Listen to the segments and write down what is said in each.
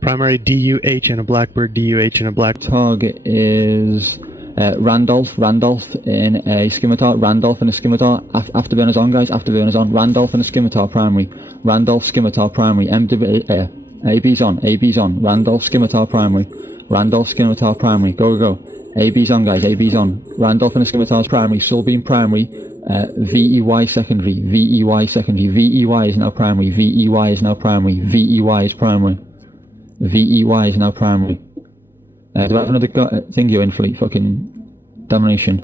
Primary DUH and a blackbird DUH and a black. Target is Randolph in a scimitar, Randolph in a scimitar. Afterburners on, guys, afterburners on. Randolph in a scimitar primary. Randolph scimitar primary. AB's on. Randolph scimitar primary. Randolph scimitar primary. Go. AB's on, guys, AB's on. Randolph in a scimitar primary. Sulbeam primary. VEY secondary. VEY secondary. VEY is now primary. VEY is now primary. VEY is primary. VEY is now primary. Do I have another thing you in fleet? Fucking domination.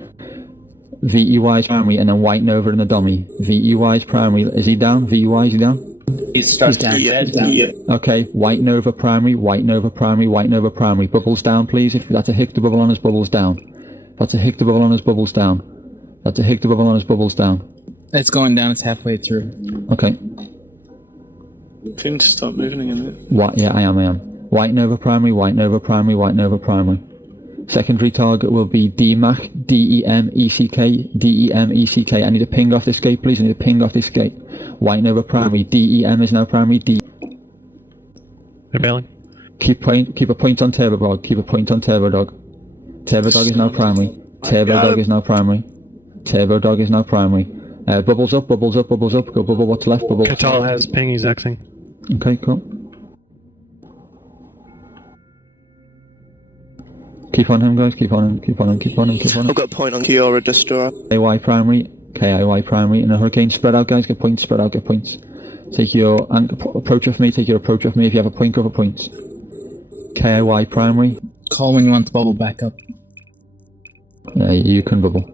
VEY is primary, and then White Nova in the dummy. VEY is primary. Is he down? VEY, is he down? He's down. Yeah. Okay, White Nova primary, White Nova primary, White Nova primary. Bubbles down, please. If that's a Hictor bubble on his bubbles down. That's a Hictor bubble on his bubbles down. That's a Hictor bubble on his bubbles down. It's going down. It's halfway through. Okay. Can to start moving in a minute. What? Yeah, I am. White Nova primary, White Nova primary, White Nova primary. Secondary target will be DMAC, DEMECK, DEMECK. I need a ping off this gate, please. I need a ping off this gate. White Nova primary, DEM is now primary. They're bailing. Keep a point on Turbo Dog. Keep a point on Turbo Dog. Turbo Dog is now primary. Turbo Dog is now primary. Turbo Dog is now primary. Bubbles up. Go bubble what's left. Bubble. Catal has ping, he's Xing. Okay, cool. Keep on him, guys. Keep on him. I've got a point on Kiora Destroyer. KY primary, KIY primary, and a hurricane. Spread out, guys. Get points. Spread out. Get points. Take your approach of me. Take your approach of me. If you have a point, go for points. KIY primary. Call when you want the bubble back up. Yeah, you can bubble.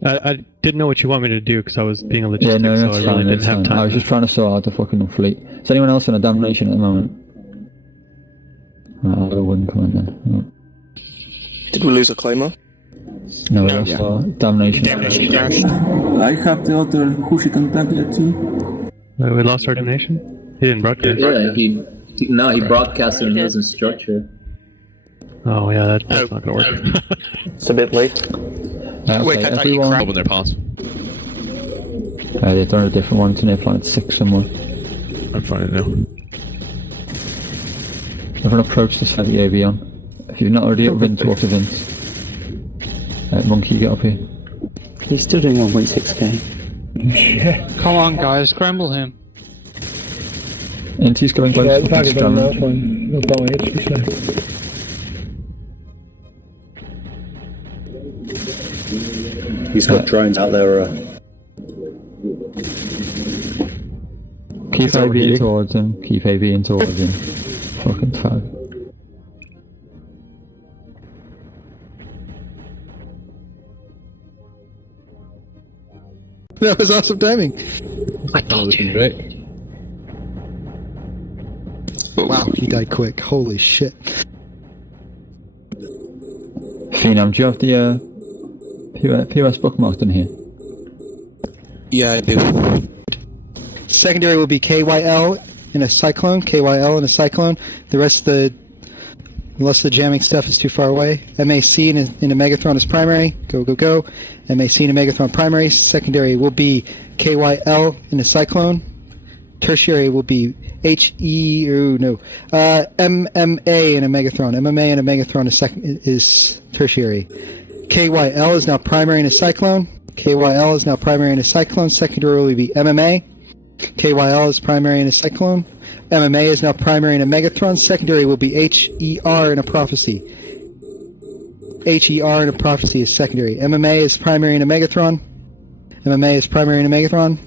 I didn't know what you want me to do because I was being a logistics, so I really didn't have time. I was just trying to sort out the fucking fleet. Is anyone else in a damnation at the moment? I'll go wooden command then. Oh. Did we lose a claimer? No, we lost our damnation. I have the other push it and tablet too. Wait, we lost our damnation? He didn't broadcast. Yeah, he broadcasted and he wasn't structured. Oh yeah, that's not gonna work. It's a bit late. Okay, Wait, I thought you everyone. open their paws. They've done a different one to Planet 6 somewhere. I'm finding it now. Everyone approach this heavy AV on. If you've not already up Vince, walk to Vince. Monkey, get up here. He's still doing 1.6k. Come on, guys, scramble him. Inti's going close to He's got drones out there. Keep AV towards him. Keep AV towards him. Fucking fag. That was awesome timing. I told you. Right. Wow, he died quick. Holy shit. Phenom, do you have the POS bookmarked in here? Yeah, I do. Secondary will be KYL in a cyclone. KYL in a cyclone. The rest of the jamming stuff is too far away. MAC in a Megathron is primary. Go. MAC in a Megathron primary. Secondary will be KYL in a cyclone. Tertiary will be MMA in a Megathron. MMA in a Megathron is tertiary. KYL is now primary in a cyclone. KYL is now primary in a cyclone. Secondary will be MMA. KYL is primary in a cyclone. MMA is now primary in a Megathron. Secondary will be HER in a prophecy. HER in a prophecy is secondary. MMA is primary in a Megathron. MMA is primary in a Megathron.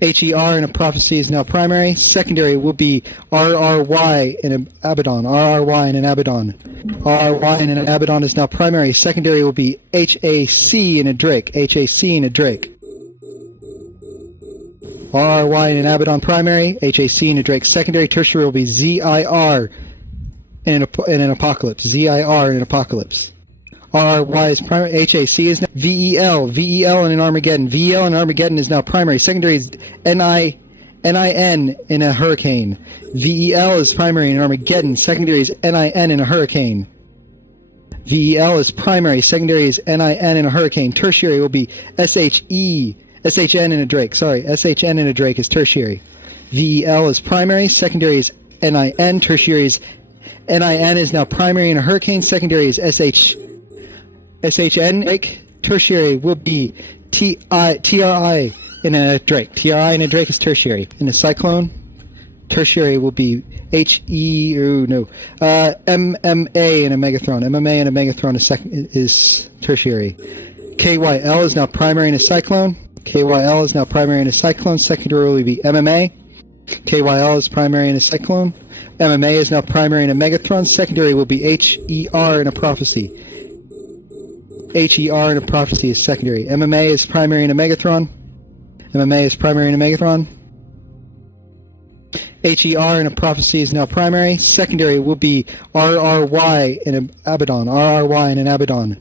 HER in a prophecy is now primary. Secondary will be RRY in an Abaddon. RRY in an Abaddon. RRY in an Abaddon is now primary. Secondary will be HAC in a Drake. HAC in a Drake. RRY in an Abaddon primary. HAC in a Drake. Secondary. Tertiary will be ZIR in an Apocalypse. ZIR in an Apocalypse. RRY is primary. HAC is now VEL. VEL in an Armageddon. VEL in Armageddon is now primary. Secondary is NIN in a Hurricane. VEL is primary in Armageddon. Secondary is NIN in a Hurricane. VEL is primary. Secondary is NIN in a hurricane. Tertiary will be SHN in a Drake. Sorry, SHN in a Drake is tertiary. VEL is primary. Secondary is NIN. Tertiary is NIN is now primary in a hurricane. Secondary is SHN. Drake. Tertiary will be TRI in a Drake. TRI in a Drake is tertiary. In a cyclone, tertiary will be MMA in a Megathron. MMA in a Megathron is tertiary. KYL is now primary in a cyclone. KYL is now primary in a cyclone. Secondary will be MMA. KYL is primary in a cyclone. MMA is now primary in a Megathron. Secondary will be HER in a prophecy. HER in a prophecy is secondary. MMA is primary in a Megathron. MMA is primary in a Megathron. HER in a prophecy is now primary. Secondary will be RRY in an Abaddon. RRY in an Abaddon.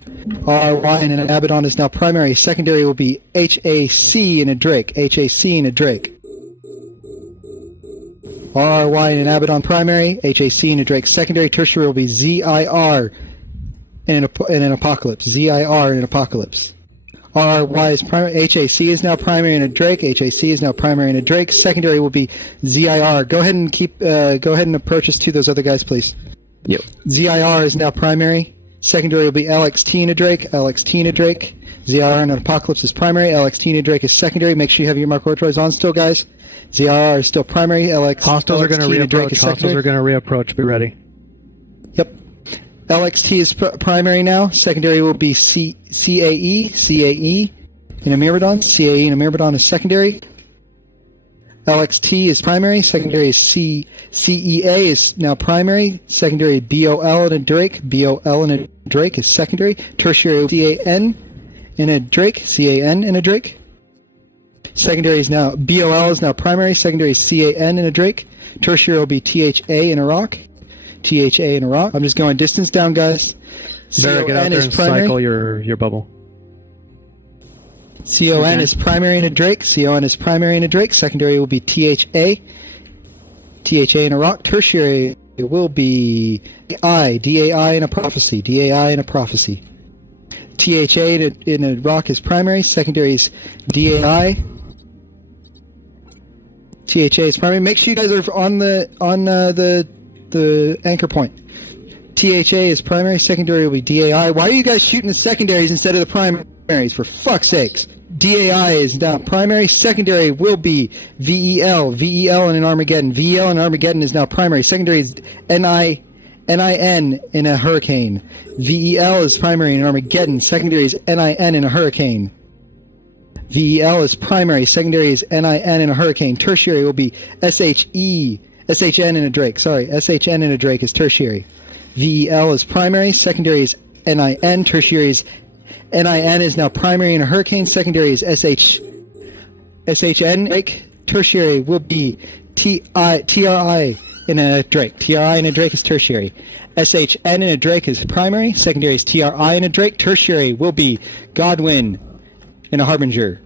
RRY in an Abaddon is now primary. Secondary will be HAC in a Drake. HAC in a Drake. RRY in an Abaddon primary. HAC in a Drake secondary. Tertiary will be ZIR in an Apocalypse. ZIR in an Apocalypse. RRY is primary. HAC is now primary in a Drake. HAC is now primary in a Drake. Secondary will be ZIR. Go ahead and go ahead and approach us to those other guys, please. Yep. ZIR is now primary. Secondary will be LXT in a Drake. LXT in a Drake. ZIR in an Apocalypse is primary. LXT in a Drake is secondary. Make sure you have your Mark Rotroys on still, guys. ZIR is still primary. Hostiles are going to reapproach. Hostiles are going to reapproach. Be ready. Yep. LXT is primary now. Secondary will be CAE in a Myrmidon. CAE in a Myrmidon is secondary. LXT is primary. Secondary is CEA is now primary. Secondary BOL in a Drake. BOL in a Drake is secondary. Tertiary CAN in a Drake. CAN in a Drake. Secondary is now BOL is now primary. Secondary is CAN in a Drake. Tertiary will be THA in Iraq. THA in Iraq. I'm just going distance down, guys. Better get out there and cycle your bubble. CON is primary in a Drake. CON is primary in a Drake. Secondary will be THA. THA in Iraq. Tertiary will be DAI in a prophecy. DAI in a prophecy. THA in Iraq is primary. Secondary is DAI. THA is primary. Make sure you guys are on the anchor point. THA is primary. Secondary will be DAI. Why are you guys shooting the secondaries instead of the primaries? For fuck's sakes. DAI is now primary. Secondary will be VEL. VEL in an Armageddon. VEL in Armageddon is now primary. Secondary is NIN in a hurricane. VEL is primary in Armageddon. Secondary is NIN in a hurricane. VEL is primary. Secondary is NIN in a hurricane. Tertiary will be SHN in a Drake. Sorry, SHN in a Drake is tertiary. VEL is primary. Secondary is NIN. Tertiary is NIN is now primary in a hurricane. Secondary is SHN. Drake. Tertiary will be TRI in a Drake. TRI in a Drake is tertiary. SHN in a Drake is primary. Secondary is TRI in a Drake. Tertiary will be Godwin in a Harbinger.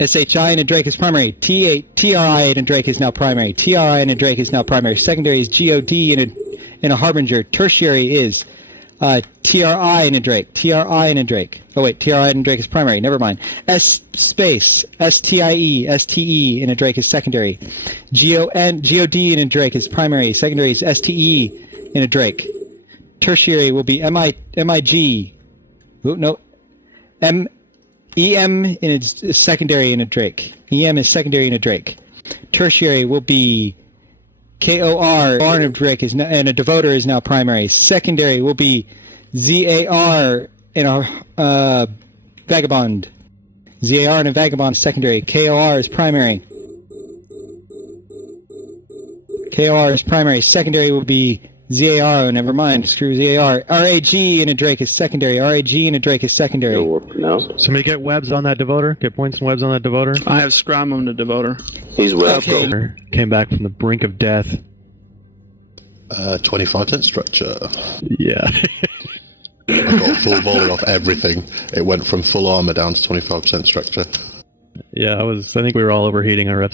SHI in a Drake is primary. TRI in a Drake is now primary. TRI in a Drake is now primary. Secondary is GOD in a Harbinger. Tertiary is TRI in a Drake. TRI in a Drake. Oh wait, TRI in a Drake is primary. Never mind. STIE STE in a Drake is secondary. GOD in a Drake is primary. Secondary is STE in a Drake. Tertiary will be MIG. Oh, no. EM in its secondary in a Drake. EM is secondary in a Drake. Tertiary will be KOR. In a Drake is and a Devoter is now primary. Secondary will be ZAR in a Vagabond. ZAR in a Vagabond is secondary. KOR is primary. KOR is primary. Secondary will be ZAR. Never mind. Screw ZAR. RAG in a Drake is secondary. RAG in a Drake is secondary. Somebody get webs on that Devoter. Get points and webs on that Devoter. I have Scrum on the Devoter. He's well. Okay. Came back from the brink of death. 25% structure. Yeah. I got a full volley off everything. It went from full armor down to 25% structure. Yeah, I think we were all overheating our reps.